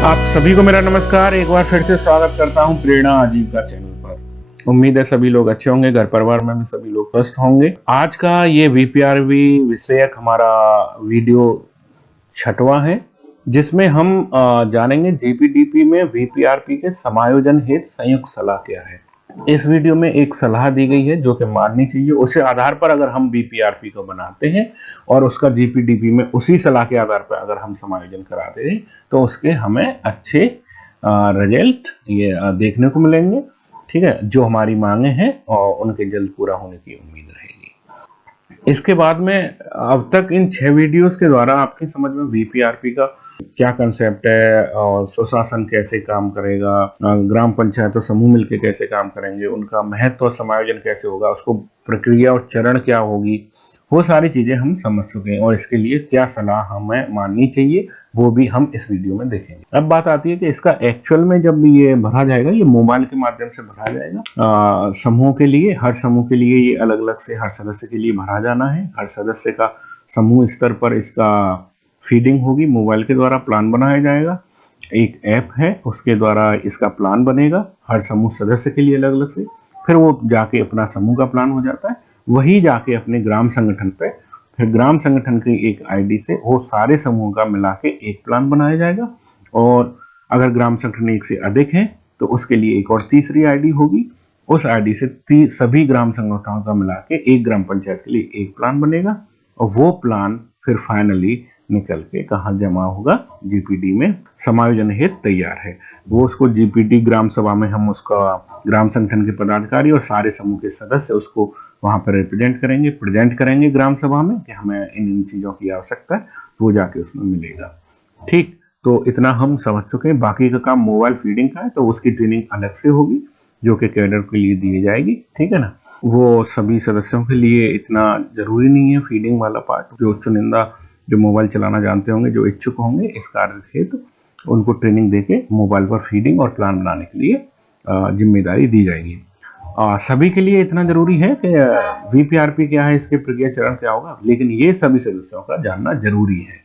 आप सभी को मेरा नमस्कार। एक बार फिर से स्वागत करता हूं प्रेरणा आजीविका चैनल पर। उम्मीद है सभी लोग अच्छे होंगे, घर परिवार में भी सभी लोग स्वस्थ होंगे। आज का ये वीपीआरपी विषयक हमारा वीडियो 6वां है, जिसमें हम जानेंगे जीपीडीपी में वीपीआरपी के समायोजन हेतु संयुक्त सलाह क्या है। इस वीडियो में एक सलाह दी गई है जो कि माननी चाहिए। उसी आधार पर अगर हम बीपीआरपी को बनाते हैं और उसका जीपीडीपी में उसी सलाह के आधार पर अगर हम समायोजन कराते हैं तो उसके हमें अच्छे रिजल्ट ये देखने को मिलेंगे। ठीक है, जो हमारी मांगे हैं और उनके जल्द पूरा होने की उम्मीद रहेगी। इसके बाद में अब तक इन 6 वीडियोस के द्वारा आपकी समझ में वीपीआरपी का क्या कंसेप्ट है और स्वशासन कैसे काम करेगा, ग्राम पंचायत और समूह मिलकर कैसे काम करेंगे, उनका महत्व और समायोजन कैसे होगा, उसको प्रक्रिया और चरण क्या होगी, वो सारी चीजें हम समझ चुके हैं और इसके लिए क्या सलाह हमें माननी चाहिए वो भी हम इस वीडियो में देखेंगे। अब बात आती है कि इसका एक्चुअल में जब ये भरा जाएगा, ये मोबाइल के माध्यम से भरा जाएगा समूह के लिए। हर समूह के लिए ये अलग अलग से हर सदस्य के लिए भरा जाना है। हर सदस्य का समूह स्तर पर इसका फीडिंग होगी, मोबाइल के द्वारा प्लान बनाया जाएगा। एक ऐप है, उसके द्वारा इसका प्लान बनेगा हर समूह सदस्य के लिए अलग अलग से। फिर वो जाके अपना समूह का प्लान हो जाता है, वही जाके अपने ग्राम संगठन पे, फिर ग्राम संगठन की एक आईडी से वो सारे समूह का मिला के एक प्लान बनाया जाएगा। और अगर ग्राम संगठन एक से अधिक है तो उसके लिए एक और तीसरी आईडी होगी। उस आईडी से सभी ग्राम संगठनों का मिला के एक ग्राम पंचायत के लिए एक प्लान बनेगा और वो प्लान फिर फाइनली निकल के कहाँ जमा होगा, जीपीडी में समायोजन हेतु तैयार है। वो उसको जीपीडी ग्राम सभा में हम उसका ग्राम संगठन के पदाधिकारी और सारे समूह के सदस्य उसको वहां पर रिप्रेजेंट करेंगे, प्रेजेंट करेंगे ग्राम सभा में कि हमें इन चीजों की आवश्यकता है, तो वो जाके उसमें मिलेगा। ठीक, तो इतना हम समझ चुके हैं। बाकी का काम मोबाइल फीडिंग का है, तो उसकी ट्रेनिंग अलग से होगी जो कि कैडर के लिए दी जाएगी। ठीक है ना, वो सभी सदस्यों के लिए इतना जरूरी नहीं है फीडिंग वाला पार्ट। जो चुनिंदा जो मोबाइल चलाना जानते होंगे, जो इच्छुक होंगे इस कार्य हेतु, तो उनको ट्रेनिंग देके मोबाइल पर फीडिंग और प्लान बनाने के लिए जिम्मेदारी दी जाएगी। सभी के लिए इतना जरूरी है कि वीपीआरपी क्या है, इसके प्रक्रिया चरण क्या होगा, लेकिन ये सभी सदस्यों का जानना जरूरी है,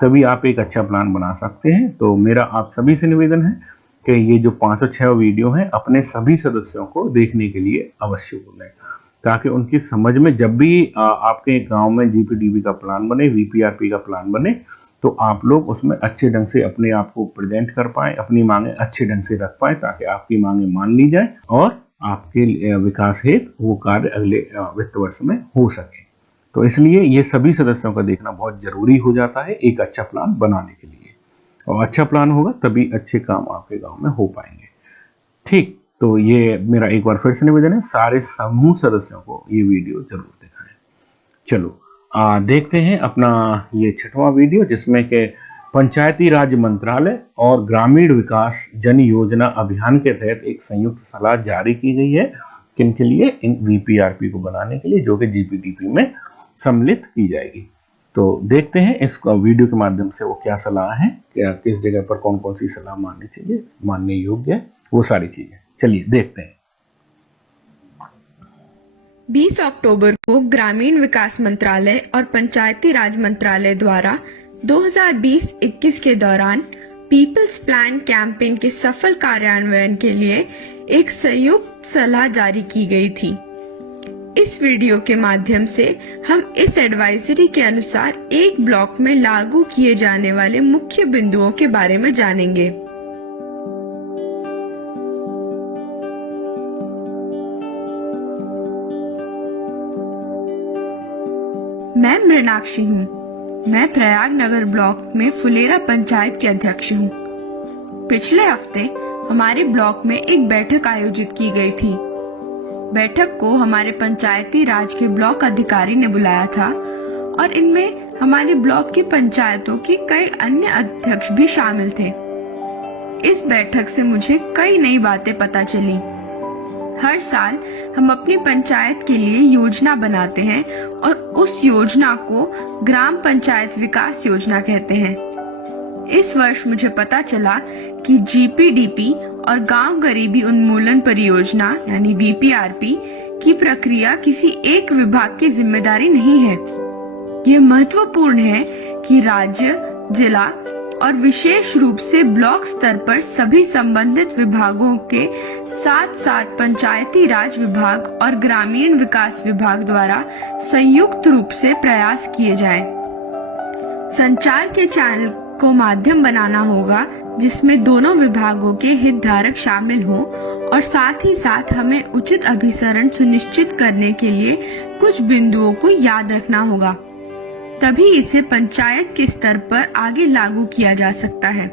तभी आप एक अच्छा प्लान बना सकते हैं। तो मेरा आप सभी से निवेदन है कि ये जो 5 और 6 वीडियो हैं अपने सभी सदस्यों को देखने के लिए अवश्य बोलें, ताकि उनकी समझ में जब भी आपके गांव में जीपीडीपी का प्लान बने, वीपीआरपी का प्लान बने, तो आप लोग उसमें अच्छे ढंग से अपने आप को प्रेजेंट कर पाएं, अपनी मांगे अच्छे ढंग से रख पाएं, ताकि आपकी मांगे मान ली जाए और आपके विकास हेतु वो कार्य अगले वित्त वर्ष में हो सके। तो इसलिए ये सभी सदस्यों का देखना बहुत जरूरी हो जाता है एक अच्छा प्लान बनाने के लिए, और अच्छा प्लान होगा तभी अच्छे काम आपके गांव में हो पाएंगे। ठीक, तो ये मेरा एक बार फिर से निवेदन है, सारे समूह सदस्यों को ये वीडियो जरूर दिखाएं। चलो देखते हैं अपना ये 6वां वीडियो, जिसमें के पंचायती राज मंत्रालय और ग्रामीण विकास जन योजना अभियान के तहत एक संयुक्त सलाह जारी की गई है। किनके लिए? इन वीपीआरपी को बनाने के लिए, जो कि जीपीडीपी में सम्मिलित की जाएगी। तो देखते हैं इस वीडियो के माध्यम से वो क्या सलाह है, क्या किस जगह पर कौन कौन सी सलाह माननी चाहिए, मानने योग्य है, वो सारी चीजें। चलिए देखते हैं। 20 अक्टूबर को ग्रामीण विकास मंत्रालय और पंचायती राज मंत्रालय द्वारा 2020-21 के दौरान पीपल्स प्लान कैंपेन के सफल कार्यान्वयन के लिए एक संयुक्त सलाह जारी की गई थी। इस वीडियो के माध्यम से हम इस एडवाइजरी के अनुसार एक ब्लॉक में लागू किए जाने वाले मुख्य बिंदुओं के बारे में जानेंगे। मैं मृणाक्षी हूँ। मैं प्रयाग नगर ब्लॉक में फुलेरा पंचायत की अध्यक्ष हूँ। पिछले हफ्ते हमारे ब्लॉक में एक बैठक आयोजित की गई थी। बैठक को हमारे पंचायती राज के ब्लॉक अधिकारी ने बुलाया था और इनमें हमारे ब्लॉक की पंचायतों की कई अन्य अध्यक्ष भी शामिल थे। इस बैठक से मुझे कई नई बातें पता चली। हर साल हम अपनी पंचायत के लिए योजना बनाते हैं और उस योजना को ग्राम पंचायत विकास योजना कहते हैं। इस वर्ष मुझे पता चला कि जीपीडीपी और गांव गरीबी उन्मूलन परियोजना यानी वीपीआरपी की प्रक्रिया किसी एक विभाग की जिम्मेदारी नहीं है। यह महत्वपूर्ण है कि राज्य, जिला और विशेष रूप से ब्लॉक स्तर पर सभी संबंधित विभागों के साथ साथ पंचायती राज विभाग और ग्रामीण विकास विभाग द्वारा संयुक्त रूप से प्रयास किए जाएं। संचार के चैनल को माध्यम बनाना होगा जिसमें दोनों विभागों के हितधारक शामिल हों और साथ ही साथ हमें उचित अभिसरण सुनिश्चित करने के लिए कुछ बिंदुओं को याद रखना होगा, तभी इसे पंचायत के स्तर पर आगे लागू किया जा सकता है।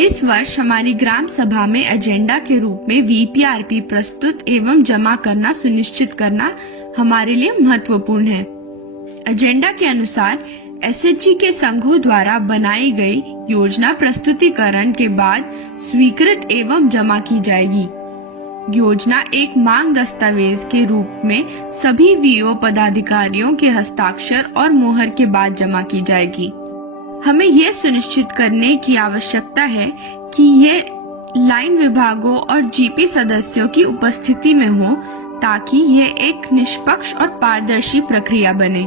इस वर्ष हमारी ग्राम सभा में एजेंडा के रूप में वीपीआरपी प्रस्तुत एवं जमा करना सुनिश्चित करना हमारे लिए महत्वपूर्ण है। एजेंडा के अनुसार एसएचजी के संघों द्वारा बनाई गई योजना प्रस्तुतिकरण के बाद स्वीकृत एवं जमा की जाएगी। योजना एक मांग दस्तावेज के रूप में सभी वीओ पदाधिकारियों के हस्ताक्षर और मोहर के बाद जमा की जाएगी। हमें यह सुनिश्चित करने की आवश्यकता है कि ये लाइन विभागों और जीपी सदस्यों की उपस्थिति में हो ताकि यह एक निष्पक्ष और पारदर्शी प्रक्रिया बने।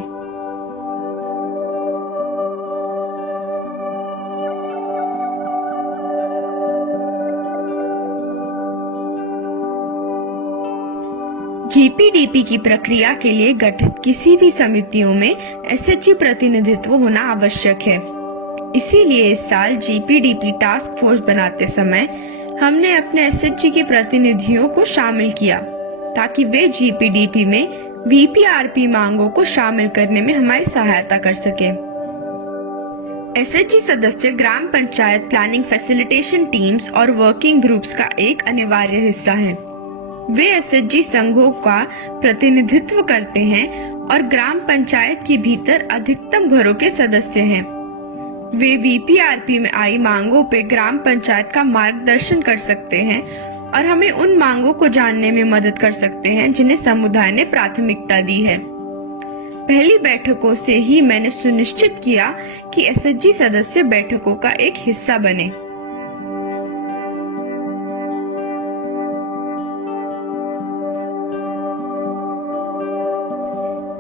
जीपीडीपी की प्रक्रिया के लिए गठित किसी भी समितियों में एसएचजी प्रतिनिधित्व होना आवश्यक है। इसीलिए इस साल जीपीडीपी टास्क फोर्स बनाते समय हमने अपने एसएचजी के प्रतिनिधियों को शामिल किया ताकि वे जीपीडीपी में वीपीआरपी मांगों को शामिल करने में हमारी सहायता कर सके। एसएचजी सदस्य ग्राम पंचायत प्लानिंग फैसिलिटेशन टीम्स और वर्किंग ग्रुप्स का एक अनिवार्य हिस्सा हैं। वे एसएचजी संघों का प्रतिनिधित्व करते हैं और ग्राम पंचायत के भीतर अधिकतम घरों के सदस्य हैं। वे वीपीआरपी में आई मांगों पे ग्राम पंचायत का मार्गदर्शन कर सकते हैं और हमें उन मांगों को जानने में मदद कर सकते हैं जिन्हें समुदाय ने प्राथमिकता दी है। पहली बैठकों से ही मैंने सुनिश्चित किया कि एसएचजी सदस्य बैठकों का एक हिस्सा बने।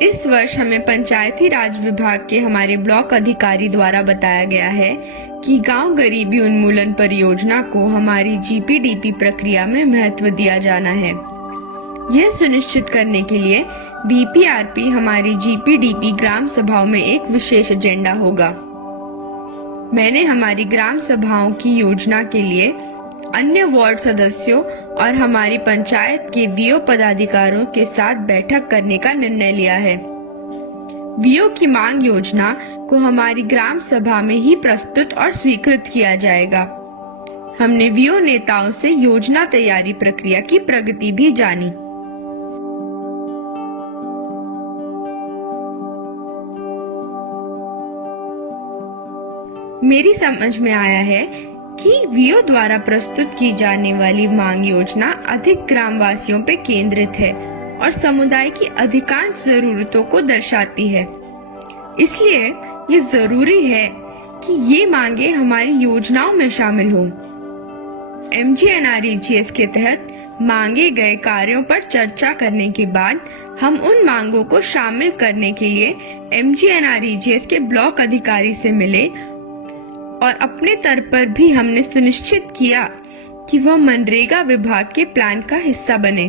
इस वर्ष हमें पंचायती राज विभाग के हमारे ब्लॉक अधिकारी द्वारा बताया गया है कि गांव गरीबी उन्मूलन परियोजना को हमारी जीपीडीपी प्रक्रिया में महत्व दिया जाना है। यह सुनिश्चित करने के लिए वीपीआरपी हमारी जीपीडीपी ग्राम सभाओं में एक विशेष एजेंडा होगा। मैंने हमारी ग्राम सभाओं की योजना के लिए अन्य वार्ड सदस्यों और हमारी पंचायत के वीओ पदाधिकारियों के साथ बैठक करने का निर्णय लिया है। वीओ की मांग योजना को हमारी ग्राम सभा में ही प्रस्तुत और स्वीकृत किया जाएगा। हमने वीओ नेताओं से योजना तैयारी प्रक्रिया की प्रगति भी जानी। मेरी समझ में आया है कि वीओ द्वारा प्रस्तुत की जाने वाली मांग योजना अधिक ग्रामवासियों पे केंद्रित है और समुदाय की अधिकांश जरूरतों को दर्शाती है। इसलिए ये जरूरी है कि ये मांगे हमारी योजनाओं में शामिल हों। MGNREGS के तहत मांगे गए कार्यों पर चर्चा करने के बाद हम उन मांगों को शामिल करने के लिए MGNREGS के ब्लॉक अधिकारी से मिले और अपने स्तर पर भी हमने सुनिश्चित किया कि वह मनरेगा विभाग के प्लान का हिस्सा बने।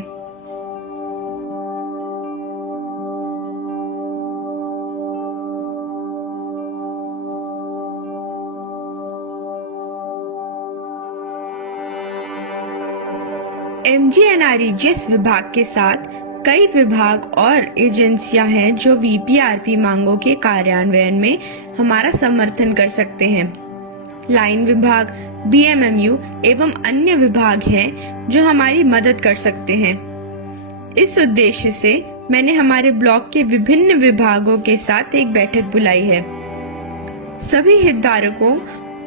MGNREGS विभाग के साथ कई विभाग और एजेंसियां हैं जो वीपीआरपी मांगों के कार्यान्वयन में हमारा समर्थन कर सकते हैं। लाइन विभाग, BMMU एवं अन्य विभाग हैं जो हमारी मदद कर सकते हैं। इस उद्देश्य से मैंने हमारे ब्लॉक के विभिन्न विभागों के साथ एक बैठक बुलाई है। सभी हितधारकों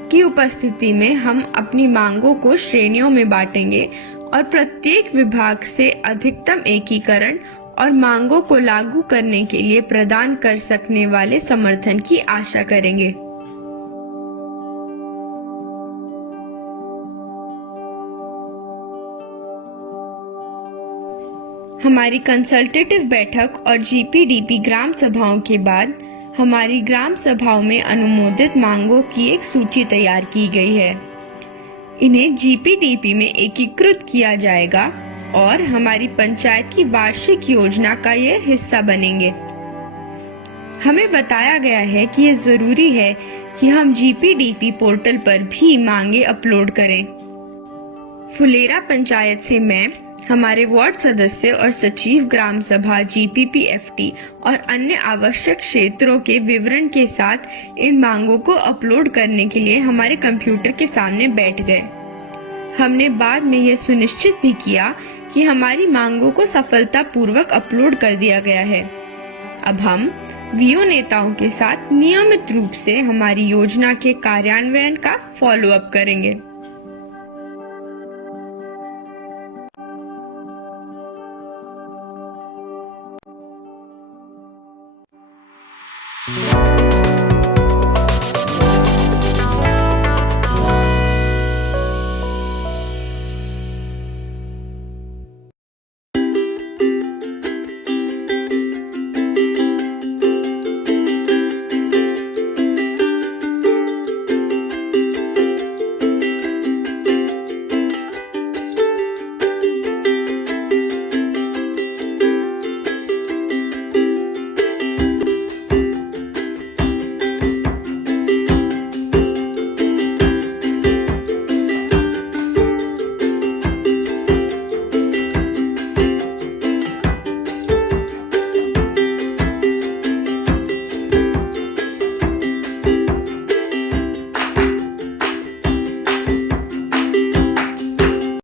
की उपस्थिति में हम अपनी मांगों को श्रेणियों में बांटेंगे और प्रत्येक विभाग से अधिकतम एकीकरण और मांगों को लागू करने के लिए प्रदान कर सकने वाले समर्थन की आशा करेंगे। हमारी कंसल्टेटिव बैठक और जीपीडीपी ग्राम सभाओं के बाद हमारी ग्राम सभाओं में अनुमोदित मांगों की एक सूची तैयार की गई है। इन्हें जीपीडीपी में एकीकृत किया जाएगा और हमारी पंचायत की वार्षिक योजना का ये हिस्सा बनेंगे। हमें बताया गया है कि ये जरूरी है कि हम जीपीडीपी पोर्टल पर भी मांगे अपलोड करें। फुलेरा पंचायत से मैं, हमारे वार्ड सदस्य और सचिव ग्राम सभा, जीपीपीएफटी और अन्य आवश्यक क्षेत्रों के विवरण के साथ इन मांगों को अपलोड करने के लिए हमारे कंप्यूटर के सामने बैठ गए। हमने बाद में यह सुनिश्चित भी किया कि हमारी मांगों को सफलतापूर्वक अपलोड कर दिया गया है। अब हम वीओ नेताओं के साथ नियमित रूप से हमारी योजना के कार्यान्वयन का फॉलो अप करेंगे।